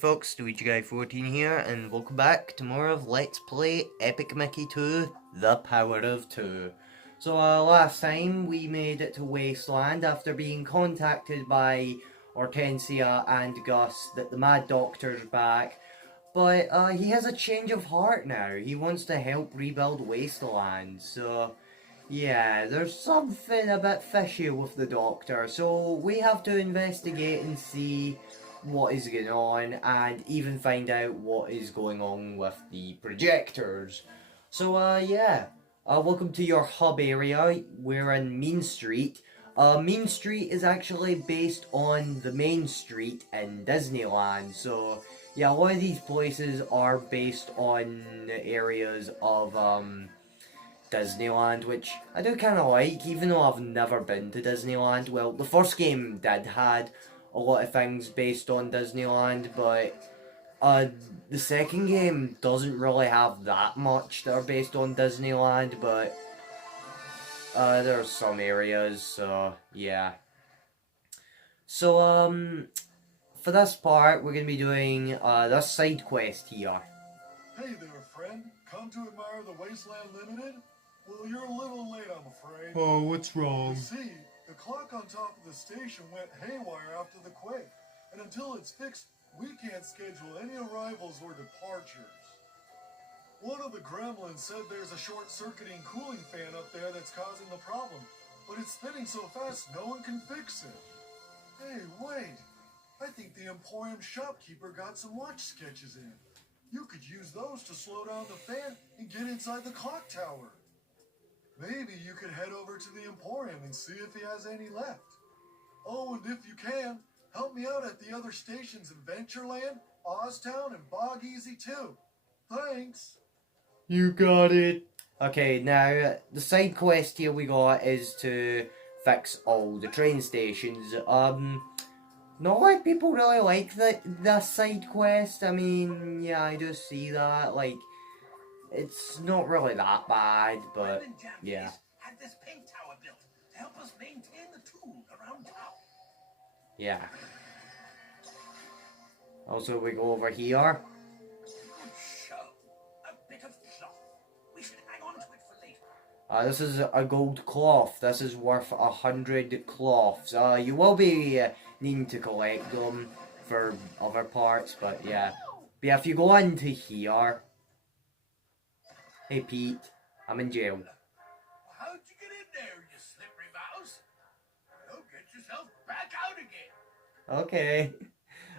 Folks, BSky14 here, and welcome back to more of Let's Play Epic Mickey 2, The Power of Two. So, last time we made it to Wasteland after being contacted by Hortensia and Gus that the Mad Doctor's back, but he has a change of heart now. He wants to help rebuild Wasteland, so yeah, there's something a bit fishy with the Doctor, so we have to investigate and see what is going on, and even find out what is going on with the projectors. So, welcome to your hub area. We're in Mean Street. Mean Street is actually based on the main street in Disneyland, so yeah, a lot of these places are based on areas of, Disneyland, which I do kind of like, even though I've never been to Disneyland. Well, the first game did had a lot of things based on Disneyland, but the second game doesn't really have that much that are based on Disneyland, but there are some areas, so yeah. So, for this part, we're going to be doing this side quest here. Hey there, friend. Come to admire the Wasteland Limited? Well, you're a little late, I'm afraid. Oh, what's wrong? You see, the clock on top of the station went haywire after the quake, and until it's fixed, we can't schedule any arrivals or departures. One of the gremlins said there's a short-circuiting cooling fan up there that's causing the problem, but it's spinning so fast no one can fix it. Hey, wait. I think the Emporium shopkeeper got some watch sketches in. You could use those to slow down the fan and get inside the clock tower. Maybe you could head over to the Emporium and see if he has any left. Oh, and if you can, help me out at the other stations in Ventureland, Oztown, and Bog Easy too. Thanks. You got it. Okay, now, the side quest here we got is to fix all the train stations. Not a lot of people really like the side quest. I mean, yeah, I do see that. Like, it's not really that bad, but yeah. Had this pink tower built to help us maintain the tools around town. Yeah. Also, we go over here. Good show. A bit of cloth. We should hang on to it for later. This is a gold cloth. This is worth 100 cloths. You will be needing to collect them for other parts, but yeah. But yeah, if you go into here... Hey Pete, I'm in jail. How'd you get in there, you slippery mouse? Well, get yourself back out again. Okay.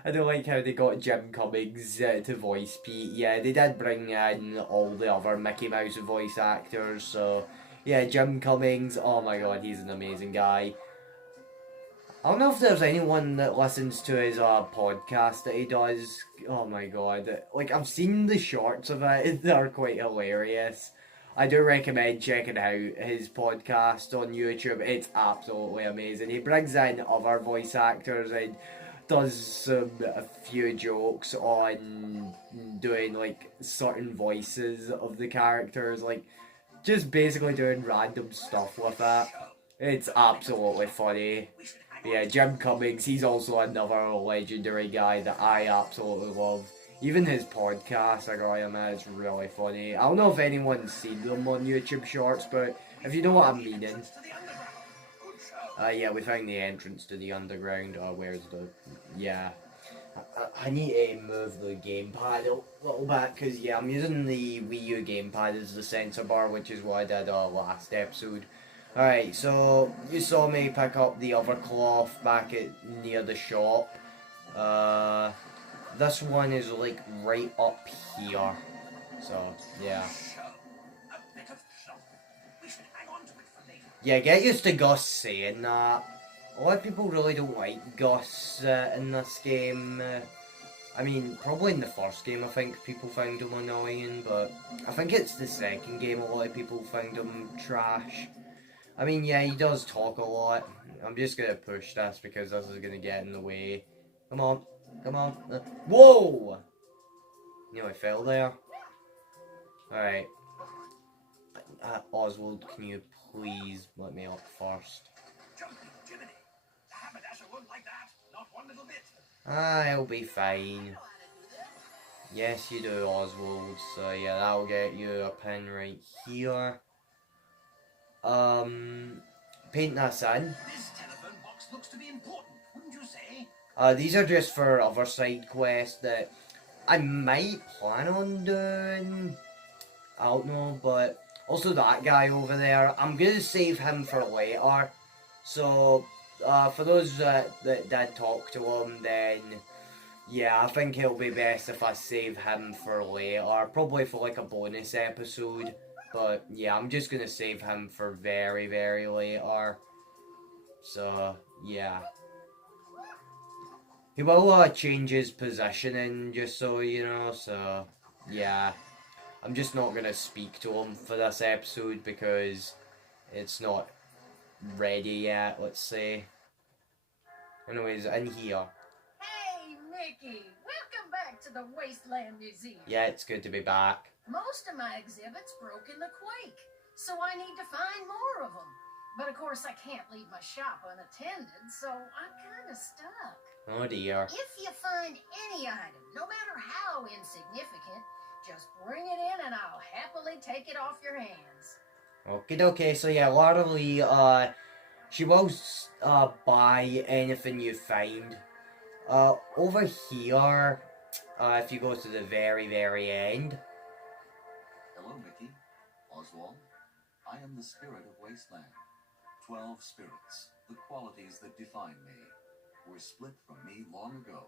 I don't like how they got Jim Cummings to voice Pete. Yeah, they did bring in all the other Mickey Mouse voice actors, so... Yeah, Jim Cummings, oh my god, he's an amazing guy. I don't know if there's anyone that listens to his podcast that he does. Oh my god. Like, I've seen the shorts of it. They're quite hilarious. I do recommend checking out his podcast on YouTube. It's absolutely amazing. He brings in other voice actors and does a few jokes on doing, like, certain voices of the characters. Like, just basically doing random stuff with it. It's absolutely funny. Yeah, Jim Cummings, he's also another legendary guy that I absolutely love. Even his podcast, I gotta admit, it's really funny. I don't know if anyone's seen them on YouTube Shorts, but if you know what I'm meaning. Yeah, we found the entrance to the underground. Where's the... Yeah. I need to move the gamepad a little bit, because, yeah, I'm using the Wii U gamepad as the sensor bar, which is what I did last episode. Alright, so you saw me pick up the other cloth back near the shop. This one is like right up here. So, yeah. Yeah, get used to Gus saying that. A lot of people really don't like Gus in this game. I mean, probably in the first game I think people found him annoying, but I think it's the second game a lot of people found him trash. I mean, yeah, he does talk a lot. I'm just gonna push this because this is gonna get in the way. Come on, come on. Whoa! Nearly fell there. Alright. Oswald, can you please let me up first? I'll be fine. Yes, you do, Oswald. So yeah, that'll get you a pin right here. Paint this in. This telephone box looks to be important, wouldn't you say? These are just for other side quests that I might plan on doing. I don't know, but also that guy over there, I'm gonna save him for later. So, for those that did talk to him, then yeah, I think it'll be best if I save him for later, probably for like a bonus episode. But yeah, I'm just gonna save him for very, very later. So yeah. He will change his positioning, just so you know, so yeah. I'm just not gonna speak to him for this episode because it's not ready yet, let's say. Anyways, in here. Hey, Mickey! Welcome back to the Wasteland Museum. Yeah, it's good to be back. Most of my exhibits broke in the quake, so I need to find more of them. But of course, I can't leave my shop unattended, so I'm kind of stuck. Oh dear. If you find any item, no matter how insignificant, just bring it in and I'll happily take it off your hands. Okay, so yeah, Lara Lee, she will buy anything you find. Over here, if you go to the very, very end. Hello, Mickey. Oswald. I am the spirit of Wasteland. 12 spirits, the qualities that define me, were split from me long ago.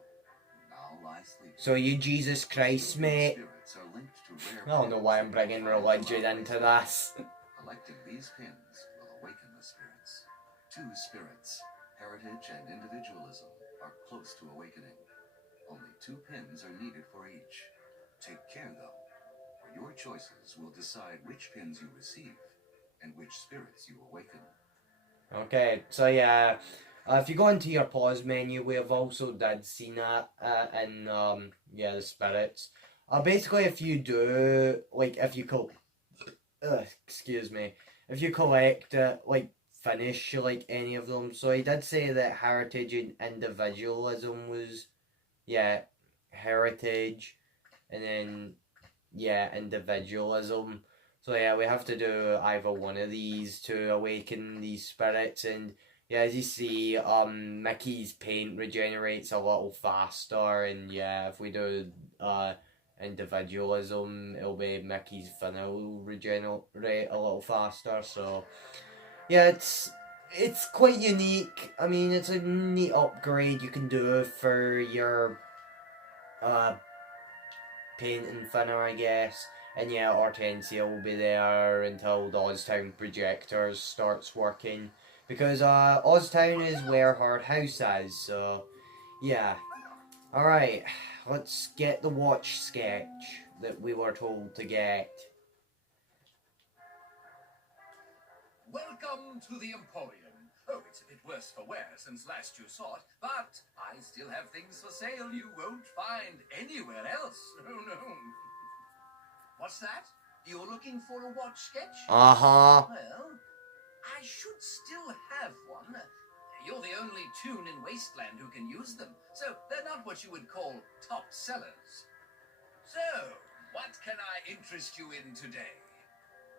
Now lie sleeping. So you Jesus Christ, mate. Spirits are linked to rare I don't know why I'm bringing religion into this. Collecting these pins will awaken the spirits. 2 spirits, heritage and individualism, are close to awakening. Only 2 pins are needed for each. Take care, though, for your choices will decide which pins you receive and which spirits you awaken. Okay, so yeah, if you go into your pause menu, we have also did seen that in yeah, the spirits. Basically, if you do like if you excuse me, if you collect like finish like any of them. So he did say that heritage and individualism was heritage, and then individualism. So yeah, we have to do either one of these to awaken these spirits, and yeah, as you see, Mickey's paint regenerates a little faster, and yeah, if we do individualism, it'll be Mickey's finna will regenerate a little faster. So yeah, it's quite unique. I mean, it's a neat upgrade you can do for your painting thinner, I guess. And yeah, Hortensia will be there until the Oztown projectors starts working. Because Oztown is where her house is, so yeah. Alright, let's get the watch sketch that we were told to get. Welcome to the Emporium. Oh, it's a bit worse for wear since last you saw it, but I still have things for sale you won't find anywhere else. Oh, no. What's that? You're looking for a watch sketch? Uh-huh. Well, I should still have one. You're the only toon in Wasteland who can use them, so they're not what you would call top sellers. So, what can I interest you in today?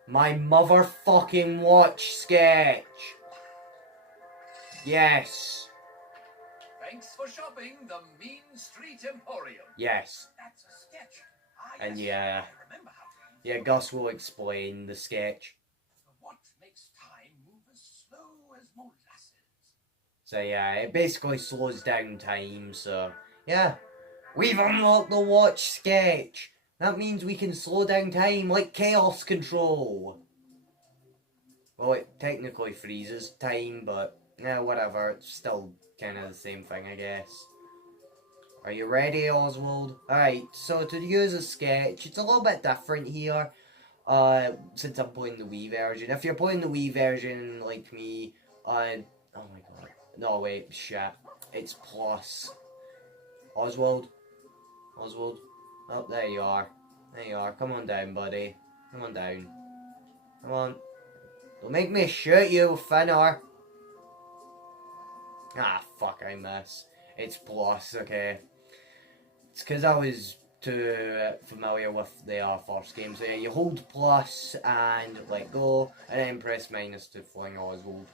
My motherfucking watch sketch. Yes. Thanks for shopping the Mean Street Emporium. Yes. That's a sketch. And Yes, yeah. I remember how to use Yeah, it. Gus will explain the sketch. What makes time move as slow as molasses? So yeah, it basically slows down time, so yeah. We've unlocked the watch sketch! That means we can slow down time like chaos control! Well, it technically freezes time, but yeah, whatever, it's still kind of the same thing, I guess. Are you ready, Oswald? Alright, so to use a sketch, it's a little bit different here, since I'm playing the Wii version. If you're playing the Wii version like me, oh my god. No, wait, shit. It's plus. Oswald? Oswald? Oh, there you are. There you are. Come on down, buddy. Come on down. Come on. Don't make me shoot you, Finnar. Ah, fuck, I miss. It's plus, okay. It's because I was familiar with the first game. So yeah, you hold plus and let go, and then press minus to fling Oswald.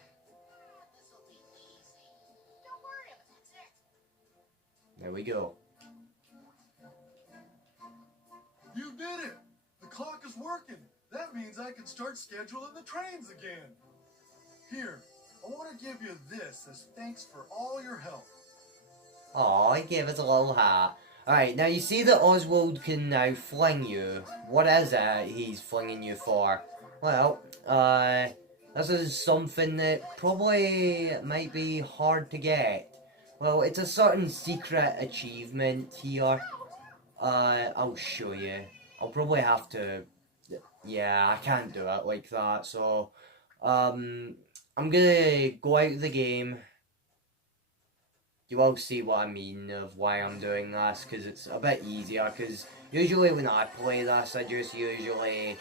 There we go. You did it! The clock is working. That means I can start scheduling the trains again. Here, I want to give you this as thanks for all your help. Aw, he gave us a little hat. Alright, now you see that Oswald can now fling you. What is it he's flinging you for? Well, this is something that probably might be hard to get. Well, it's a certain secret achievement here. I'll show you. I'll probably have to... Yeah, I can't do it like that, so... I'm gonna go out of the game. You will see what I mean of why I'm doing this, because it's a bit easier, because usually when I play this, I just usually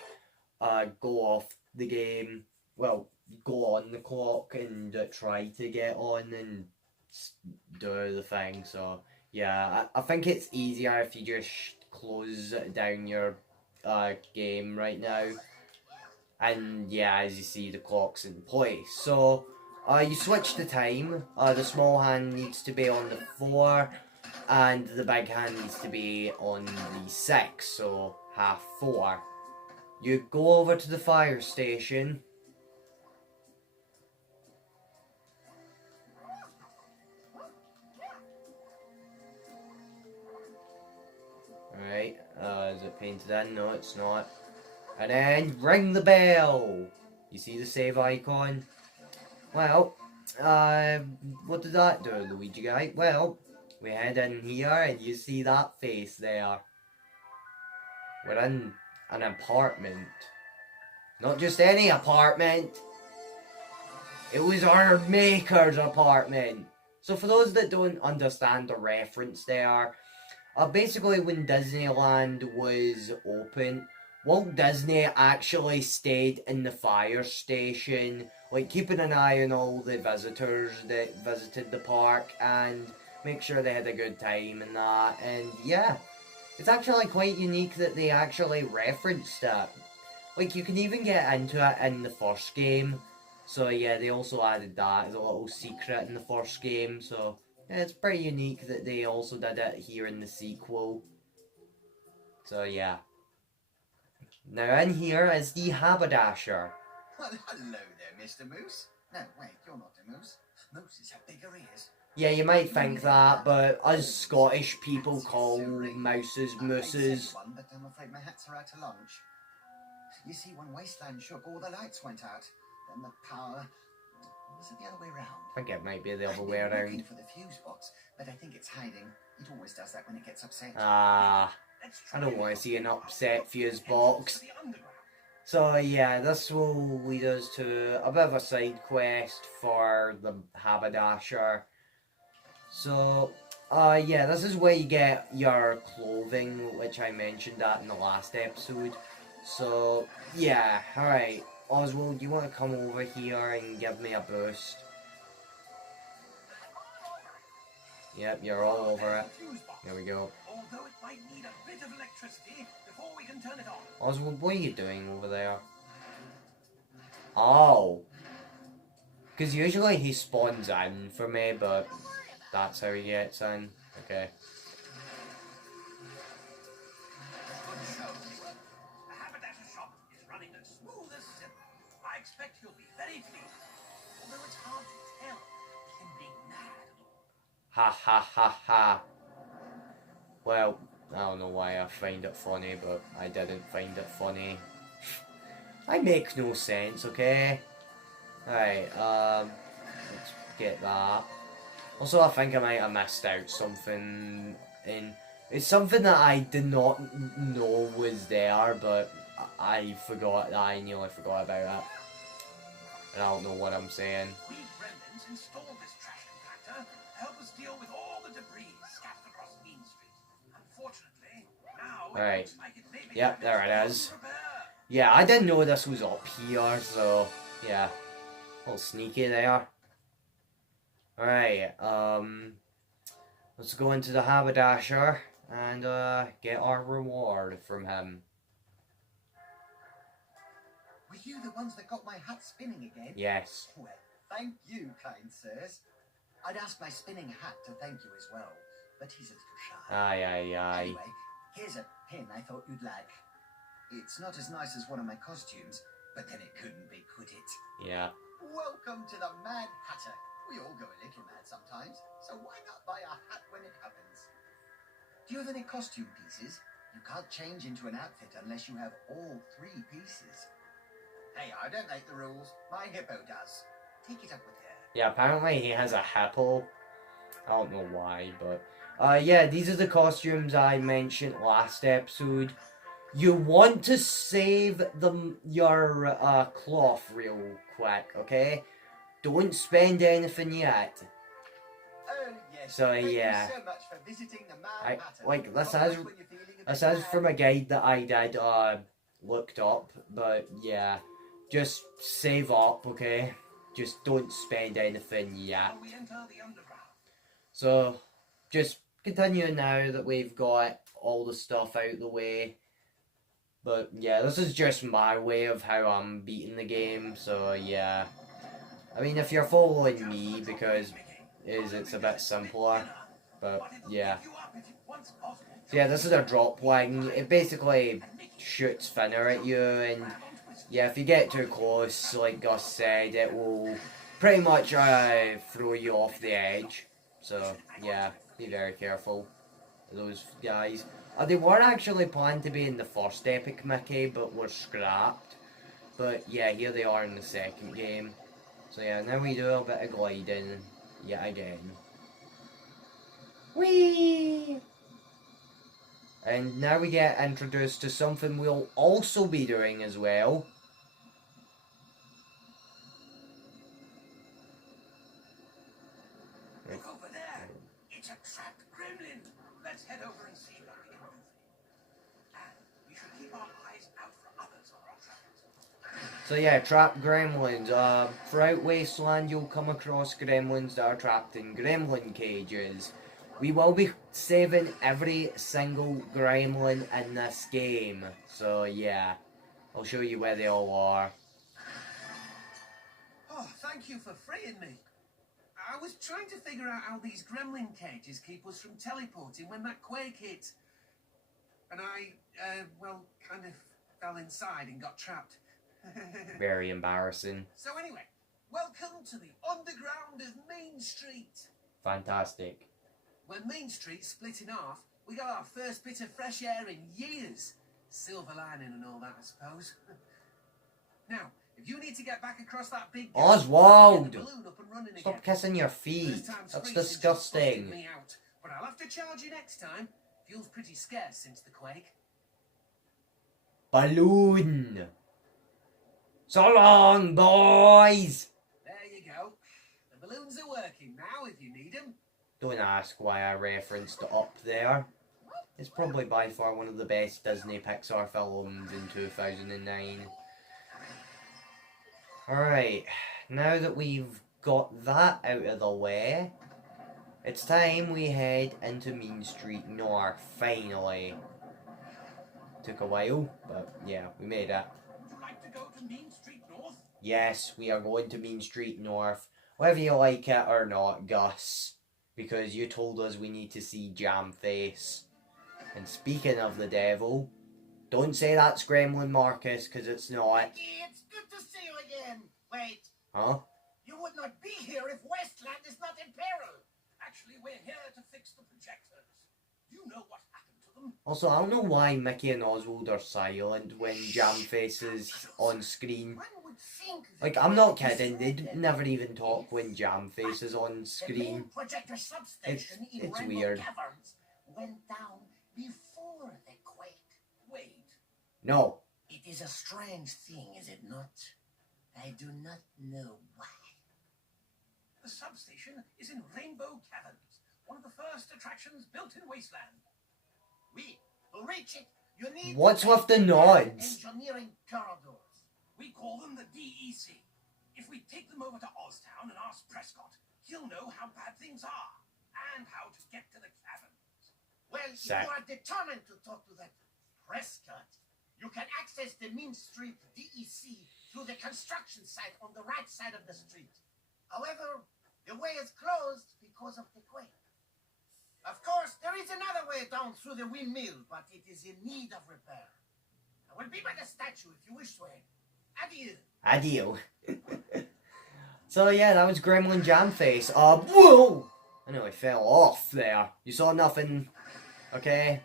go off the game, well, go on the clock and try to get on and do the thing, so yeah, I think it's easier if you just close down your game right now, and yeah, as you see, the clock's in place, so you switch the time. The small hand needs to be on the 4, and the big hand needs to be on the 6, so half 4. You go over to the fire station. Alright, is it painted in? No, it's not. And then ring the bell. You see the save icon? Well, what did that do, Luigi guy? Well, we head in here and you see that face there. We're in an apartment. Not just any apartment. It was our maker's apartment. So for those that don't understand the reference there, basically when Disneyland was open, Walt Disney actually stayed in the fire station, like keeping an eye on all the visitors that visited the park and make sure they had a good time and that, and yeah, it's actually quite unique that they actually referenced it. Like, you can even get into it in the first game, so yeah, they also added that as a little secret in the first game, so yeah, it's pretty unique that they also did it here in the sequel. So yeah. Now in here is the haberdasher. Well, hello there, Mr. Moose. No, wait, you're not a moose. Mooses have bigger ears. Yeah, you might think that, but us Scottish people call mouses mooses. But I'm afraid my hats are out to lunch. You see, when Wasteland shook, all the lights went out. Then the power... Was it the other way round? I think it might be the other way I'm around. looking for the fuse box, but I think it's hiding. It always does that when it gets upset. Ah, I don't want to see an upset fuse box. So yeah, this will lead us to a bit of a side quest for the haberdasher. So, yeah, this is where you get your clothing, which I mentioned that in the last episode. So, yeah, alright. Oswald, you want to come over here and give me a boost? Yep, you're all over it. There we go. Although it might need a bit of electricity before we can turn it on. Oswald, what are you doing over there? Oh. Because usually he spawns in for me, but that's how he gets in. Okay. Good show. The haberdasher shop is running as smooth as silk. I expect you'll be very pleased. Although it's hard to tell. Him being mad and all. Ha ha ha ha. Well, I don't know why I find it funny, but I didn't find it funny. I make no sense, okay? Alright, let's get that. Also, I think I might have missed out something in... It's something that I did not know was there, but I forgot, I nearly forgot about it. And I don't know what I'm saying. We Gremlins installed this trash compactor to help us deal with all the debris scattered across Mean Street. Unfortunately, now it Right. looks like it may be Yep, there it beyond is. repair. Yeah, I didn't know this was up here, so yeah. A little sneaky there. Alright, let's go into the haberdasher and get our reward from him. Were you the ones that got my hat spinning again? Yes. Well, thank you, kind sirs. I'd ask my spinning hat to thank you as well, but he's a little shy. Aye, aye, aye. Anyway, here's a pin I thought you'd like. It's not as nice as one of my costumes, but then it couldn't be, could it? Yeah. Welcome to the Mad Hatter. We all go a little mad sometimes, so why not buy a hat when it happens? Do you have any costume pieces? You can't change into an outfit unless you have all 3 pieces. Hey, I don't make the rules. My hippo does. Take it up with her. Yeah, apparently he has a hippo. I don't know why, but... yeah, these are the costumes I mentioned last episode. You want to save your cloth real quick, okay? Don't spend anything yet. Oh, yes. So, Thank yeah. you so much for visiting the Mad Hatter. Like, this Of course, is- when you're feeling a bit This is mad. from a guide that I did, looked up, but yeah. Just save up, okay? Just don't spend anything yet. Shall we enter the underground? So, just continue now that we've got all the stuff out the way. But yeah, this is just my way of how I'm beating the game, so yeah. I mean, if you're following me, because it's a bit simpler, but yeah. So yeah, this is a drop wing. It basically shoots thinner at you, and yeah, if you get too close, like Gus said, it will pretty much throw you off the edge. So yeah, be very careful of those guys. They were actually planned to be in the first Epic Mickey, but were scrapped. But yeah, here they are in the second game. So yeah, now we do a bit of gliding yet again. Whee! And now we get introduced to something we'll also be doing as well. Look over there. It's a trapped gremlin. Let's head over and see what we can do. And we should keep our eyes out for others on our travels. So yeah, trapped gremlins. Throughout Wasteland you'll come across gremlins that are trapped in gremlin cages. We will be saving every single gremlin in this game. So yeah, I'll show you where they all are. Oh, thank you for freeing me. I was trying to figure out how these gremlin cages keep us from teleporting when that quake hit. And I, well, kind of fell inside and got trapped. Very embarrassing. So anyway, welcome to the underground of Main Street. Fantastic. When Main Street split in half, we got our first bit of fresh air in years. Silver lining and all that, I suppose. Now, if you need to get back across that big gap, Oswald! get the balloon up and running again. Stop kissing your feet. First time's That's free since you disgusting. busted me out, but I'll have to charge you next time. Fuel's pretty scarce since the quake. Balloon! So long, boys! There you go. The balloons are working now if you need them. Don't ask why I referenced Up There. It's probably by far one of the best Disney Pixar films in 2009. Alright, now that we've got that out of the way, it's time we head into Mean Street North, finally. Took a while, but yeah, we made it. Would you like to go to Mean Street North? Yes, we are going to Mean Street North, whether you like it or not, Gus. Because you told us we need to see Jamface. And speaking of the devil, don't say that's Gremlin Marcus, because it's not. It's good to see you again. Wait, Huh? you would not be here if Westland is not in peril. Actually, we're here to fix the projectors. You know what happened to them. Also, I don't know why Mickey and Oswald are silent when Jamface is on screen. One would think that Like, I'm not kidding, they never even talk when Jamface is on the screen. main projector substation in it's Rainbow weird. Caverns went down before the quake. Wait. No. It is a strange thing, is it not? I do not know why. The substation is in Rainbow Caverns, one of the first attractions built in Wasteland. To reach it, you need What's to with the take nods? engineering corridors. We call them the DEC. If we take them over to Oztown and ask Prescott, he'll know how bad things are and how to get to the caverns. Well, if Sack. you are determined to talk to that Prescott, you can access the Main Street DEC through the construction site on the right side of the street. However, the way is closed because of the quake. Of course, there is another way down through the windmill, but it is in need of repair. I will be by the statue if you wish to aid. Adieu. Adieu. So yeah, that was Gremlin Jamface. Whoa! I know I fell off there. You saw nothing. Okay.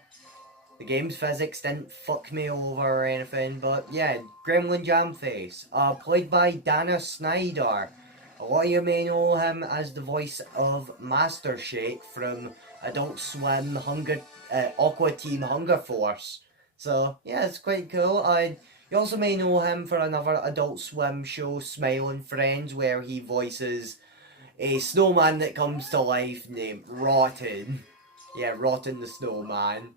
The game's physics didn't fuck me over or anything, but yeah, Gremlin Jamface. Played by Dana Snyder. A lot of you may know him as the voice of Master Shake from Adult Swim Aqua Team Hunger Force. So yeah, it's quite cool. You also may know him for another Adult Swim show, Smiling Friends, where he voices a snowman that comes to life named Rotten. Yeah, Rotten the Snowman.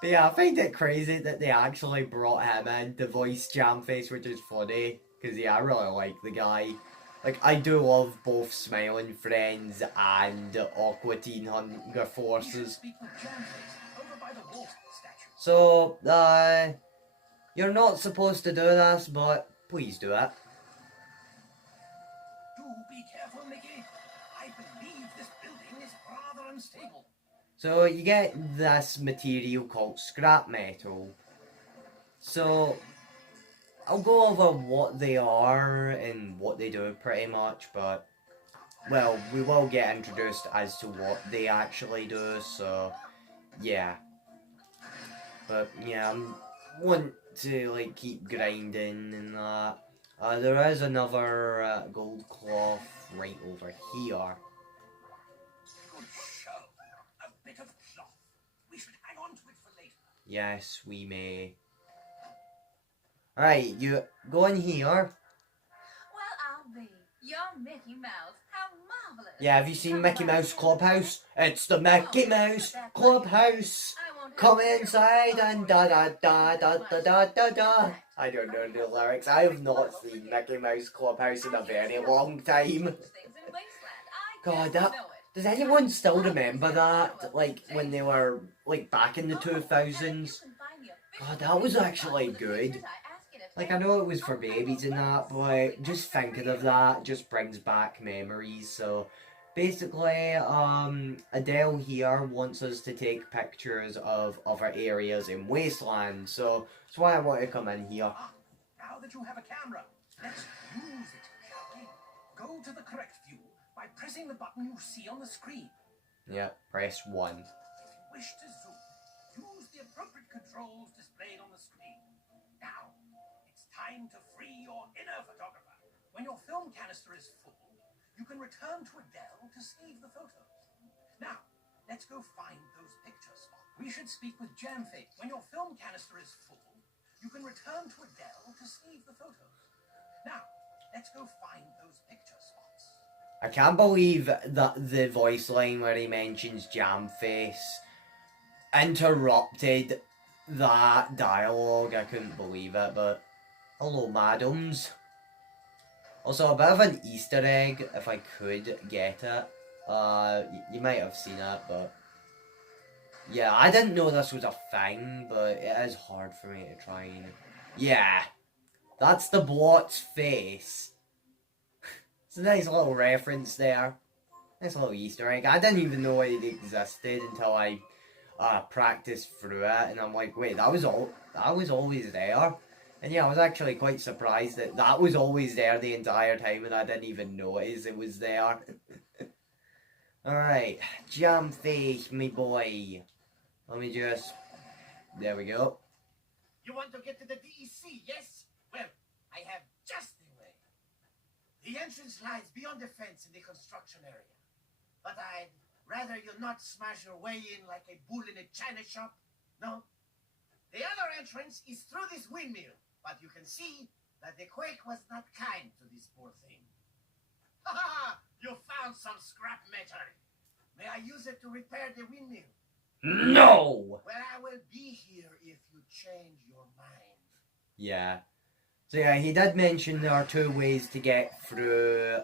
But yeah, I find it crazy that they actually brought him in to voice Jamface, which is funny. Because yeah, I really like the guy. Like, I do love both Smiling Friends and Aqua Teen Hunger Forces. So, you're not supposed to do this, but please do it. Do be careful, Mickey. I believe this building is rather unstable. So you get this material called scrap metal. So I'll go over what they are and what they do pretty much, but well, we will get introduced as to what they actually do, so yeah. But yeah, I want to like keep grinding and that. There is another gold cloth right over here. Good show. A bit of cloth. We should hang on to it for later. Yes, we may. Alright, you go in here. Well, I'll be your Mickey Mouse. How marvelous. Yeah, have you seen Mickey Mouse Clubhouse? It's the Mickey Mouse Clubhouse. Come inside and da da da da da da da da. I don't know the lyrics. I have not seen Mickey Mouse Clubhouse in a very long time. God, does anyone still remember that? Like, when they were, like, back in the 2000s? God, that was actually good. Like, I know it was for babies and that, but just thinking of that just brings back memories. So, basically, Adele here wants us to take pictures of other areas in Wasteland. So, that's why I want to come in here. Now that you have a camera, let's use it, shall we? Go to the correct view by pressing the button you see on the screen. Yep, press 1. If you wish to zoom, use the appropriate controls displayed on the screen. Now, it's time to free your inner photographer. When your film canister is full, you can return to Adele to save the photos. Now, let's go find those picture spots. We should speak with Jamface. When your film canister is full, you can return to Adele to save the photos. Now, let's go find those picture spots. I can't believe that the voice line where he mentions Jamface interrupted that dialogue. I couldn't believe it, but hello, madams. Also, a bit of an Easter egg, if I could get it. You might have seen it, but yeah, I didn't know this was a thing, but it is hard for me to try and... Yeah, that's the Blot's face. It's a nice little reference there. Nice little Easter egg. I didn't even know it existed until I practiced through it, and I'm like, wait, that was always there. And yeah, I was actually quite surprised that that was always there the entire time, and I didn't even notice it was there. Alright, Jamface, me boy. Let me just... There we go. You want to get to the DEC, yes? Well, I have just the way. The entrance lies beyond the fence in the construction area. But I'd rather you not smash your way in like a bull in a china shop. No. The other entrance is through this windmill, but you can see that the quake was not kind to this poor thing. Ha ha! You found some scrap metal. May I use it to repair the windmill? No! Well, I will be here if you change your mind. Yeah. So yeah, he did mention there are two ways to get through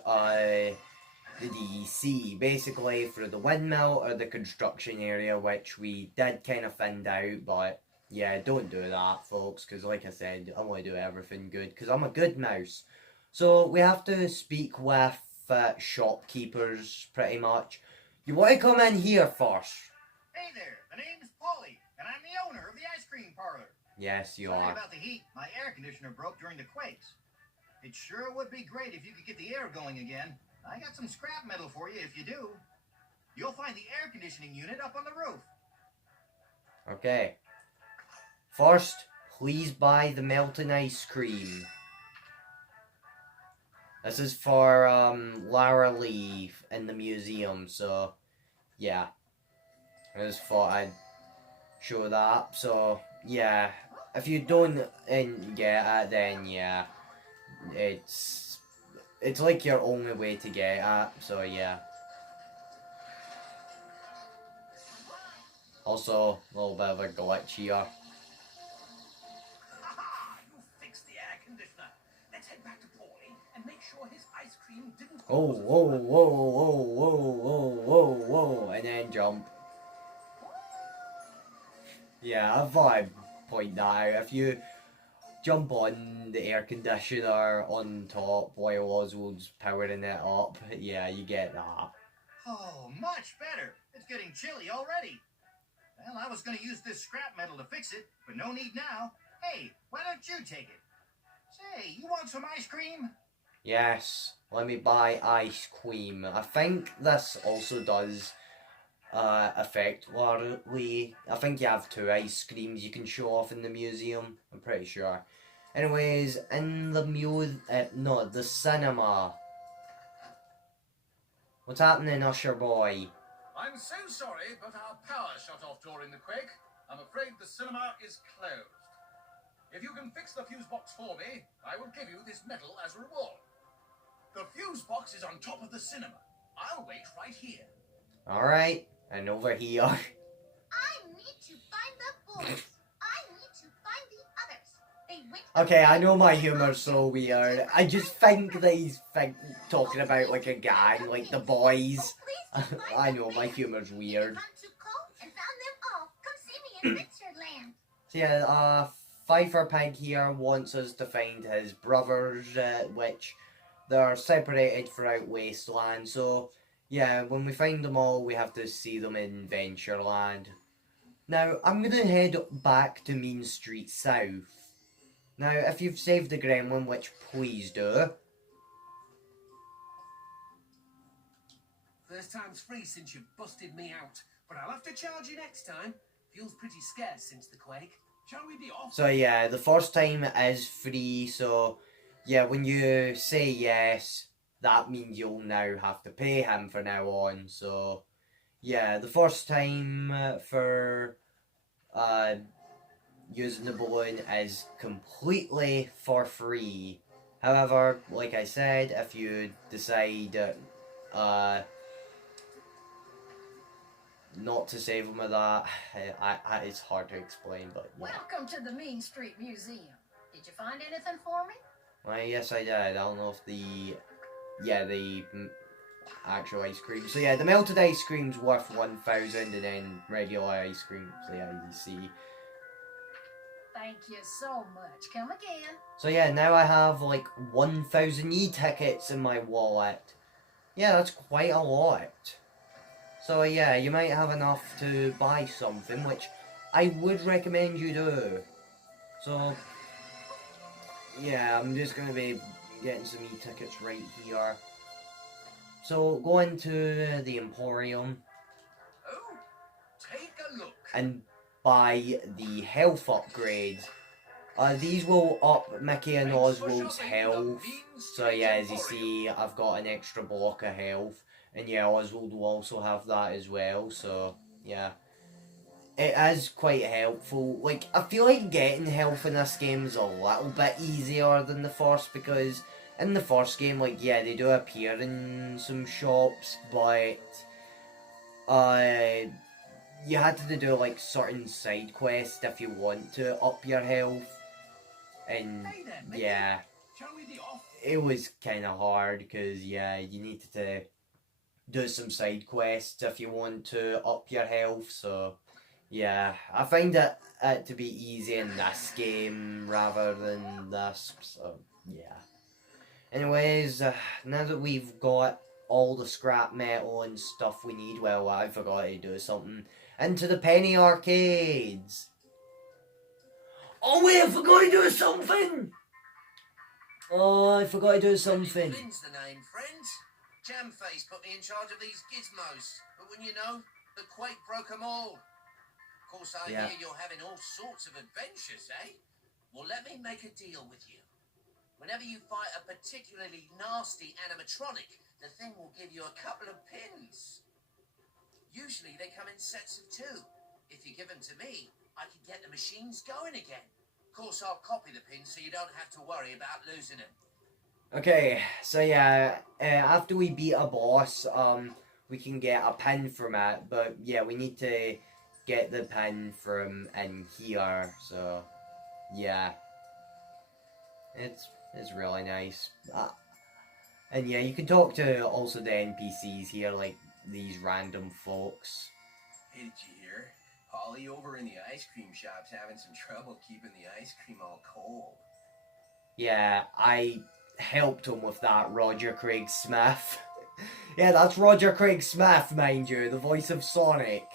the DEC, basically through the windmill or the construction area, which we did kind of find out, but yeah, don't do that, folks, because like I said, I want to do everything good, because I'm a good mouse. So we have to speak with shopkeepers, pretty much. You want to come in here first? Hey there, the name's Polly, and I'm the owner of the ice cream parlor. Yes, you Sorry are. about the heat. My air conditioner broke during the quakes. It sure would be great if you could get the air going again. I got some scrap metal for you if you do. You'll find the air conditioning unit up on the roof. Okay. First, please buy the melting ice cream. This is for Lara Lee in the museum, so yeah. I just thought I'd show that. So yeah, if you don't get it, then yeah, it's like your only way to get it. So yeah. Also, a little bit of a glitch here. Aha! You fixed the air conditioner. Let's head back to Paulie and make sure his ice cream didn't Oh, cause us whoa, trouble. whoa, whoa, whoa, whoa, whoa, whoa, and then jump. Yeah, I thought I'd point that out. If you jump on the air conditioner on top while Oswald's powering it up, yeah, you get that. Oh, much better. It's getting chilly already. Well, I was going to use this scrap metal to fix it, but no need now. Hey, why don't you take it? Say, you want some ice cream? Yes, let me buy ice cream. I think this also does affect Lara Lee. I think you have 2 ice creams you can show off in the museum. I'm pretty sure. Anyways, in the the cinema. What's happening, Usher boy? I'm so sorry, but our power shut off during the quake. I'm afraid the cinema is closed. If you can fix the fuse box for me, I will give you this medal as a reward. The fuse box is on top of the cinema. I'll wait right here. Alright, and over here. I need to find the boys. I need to find the others. They went. Okay, I know my humor's so weird. I just think that he's talking about like a gang, like the boys. I know, my humor's weird. Come to Cole and found them all. Come see me in Richardland. So yeah, Pfeiffer Pig here wants us to find his brothers, which they're separated throughout Wasteland. So yeah, when we find them all, we have to see them in Ventureland. Now, I'm gonna head back to Mean Street South. Now, if you've saved the gremlin, which please do. First time's free since you've busted me out. But I'll have to charge you next time. Fuel's pretty scarce since the quake. Shall we be off? So yeah, the first time is free, so yeah, when you say yes, that means you'll now have to pay him from now on. So yeah, the first time for using the balloon is completely for free. However, like I said, if you decide not to save him with that, it's hard to explain, but yeah. Welcome to the Mean Street Museum. Did you find anything for me? Well, yes, I did. I don't know if the actual ice cream. So yeah, the melted ice cream's worth 1,000, and then regular ice cream, so yeah, you see. Thank you so much. Come again. So yeah, now I have like 1,000 e-tickets in my wallet. Yeah, that's quite a lot. So yeah, you might have enough to buy something, which I would recommend you do. So yeah, I'm just going to be getting some e-tickets right here. So go into the Emporium. Oh, take a look. And buy the health upgrades. These will up Mickey and Oswald's health. So yeah, as you see, I've got an extra block of health. And yeah, Oswald will also have that as well. So yeah, it is quite helpful. Like, I feel like getting health in this game is a little bit easier than the first, because in the first game, like, yeah, they do appear in some shops, but you had to do like certain side quests if you want to up your health, and Hey there, Mickey. yeah, Shall we be off? it was kind of hard because yeah, you needed to do some side quests if you want to up your health. So yeah, I find it to be easy in this game rather than this. So yeah. Anyways, now that we've got all the scrap metal and stuff we need, well, I forgot to do something. Into the penny arcades! Oh wait, I forgot to do something! Oh, I forgot to do something. Finn's the name, friends. Jamface put me in charge of these gizmos, but when you know, the quake broke them all. Of course, I hear you're having all sorts of adventures, eh? Well, let me make a deal with you. Whenever you fight a particularly nasty animatronic, the thing will give you a couple of pins. Usually they come in sets of 2. If you give them to me, I can get the machines going again. Of course, I'll copy the pins so you don't have to worry about losing them. Okay, so yeah, after we beat a boss, we can get a pin from it, but yeah, we need to get the pin from in here, so yeah. It's really nice. And yeah, you can talk to also the NPCs here, like these random folks. Hey, did you hear? Polly over in the ice cream shop's having some trouble keeping the ice cream all cold. Yeah, I helped him with that, Roger Craig Smith. Yeah, that's Roger Craig Smith, mind you, the voice of Sonic.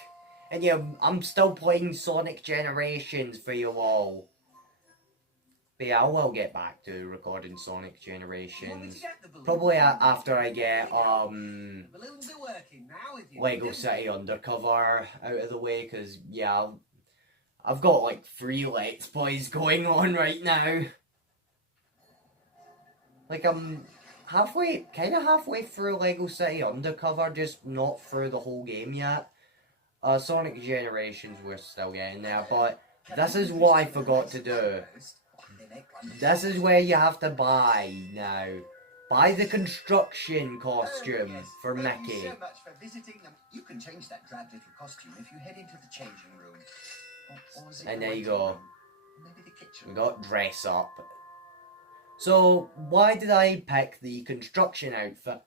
And yeah, I'm still playing Sonic Generations for you all. But yeah, I will get back to recording Sonic Generations. Probably after I get Lego City Undercover out of the way, because yeah, I've got like 3 Let's Plays going on right now. Like I'm kind of halfway through Lego City Undercover, just not through the whole game yet. Sonic Generations we're still getting there, but this is what I forgot to do. This is where you have to buy now. Buy the construction costume for Mickey. Thank you so much for visiting them. You can change that drab little costume if you head into the changing room. Or is it And the there you waiting go. room? Maybe the kitchen. We got dress up. So, why did I pick the construction outfit?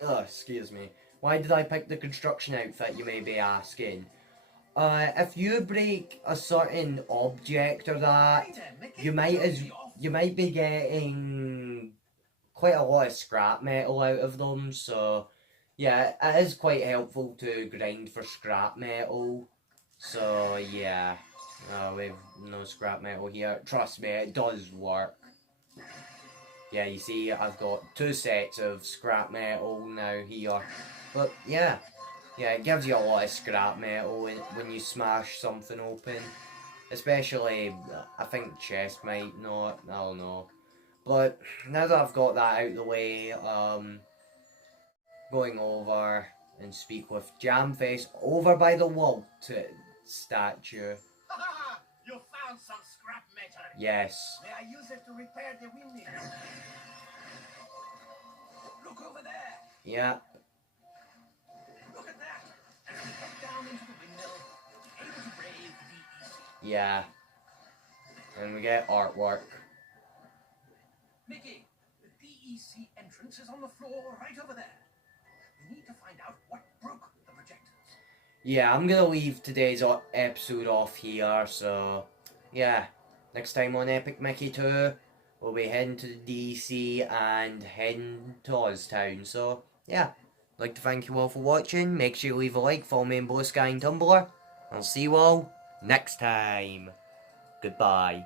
Excuse me. Why did I pick the construction outfit, you may be asking? If you break a certain object or that, you might be getting quite a lot of scrap metal out of them, so yeah, it is quite helpful to grind for scrap metal. So yeah, we've no scrap metal here. Trust me, it does work. Yeah, you see, I've got 2 sets of scrap metal now here, but yeah. Yeah, it gives you a lot of scrap metal when you smash something open. Especially, I think chest might not, I don't know. But now that I've got that out of the way, going over and speak with Jamface over by the Walt statue. You found some scrap metal. Yes. May I use it to repair the windmill? Look over there. Yeah. Look at that. Look down into the windmill. Able to brave the easy. Yeah. And we get artwork. Mickey, the DEC entrance is on the floor right over there. We need to find out what broke the projectors. Yeah, I'm gonna leave today's episode off here, so yeah. Next time on Epic Mickey 2, we'll be heading to the DC and heading to Oztown, so yeah. I'd like to thank you all for watching. Make sure you leave a like, follow me on BSky and Tumblr. I'll see you all next time. Goodbye.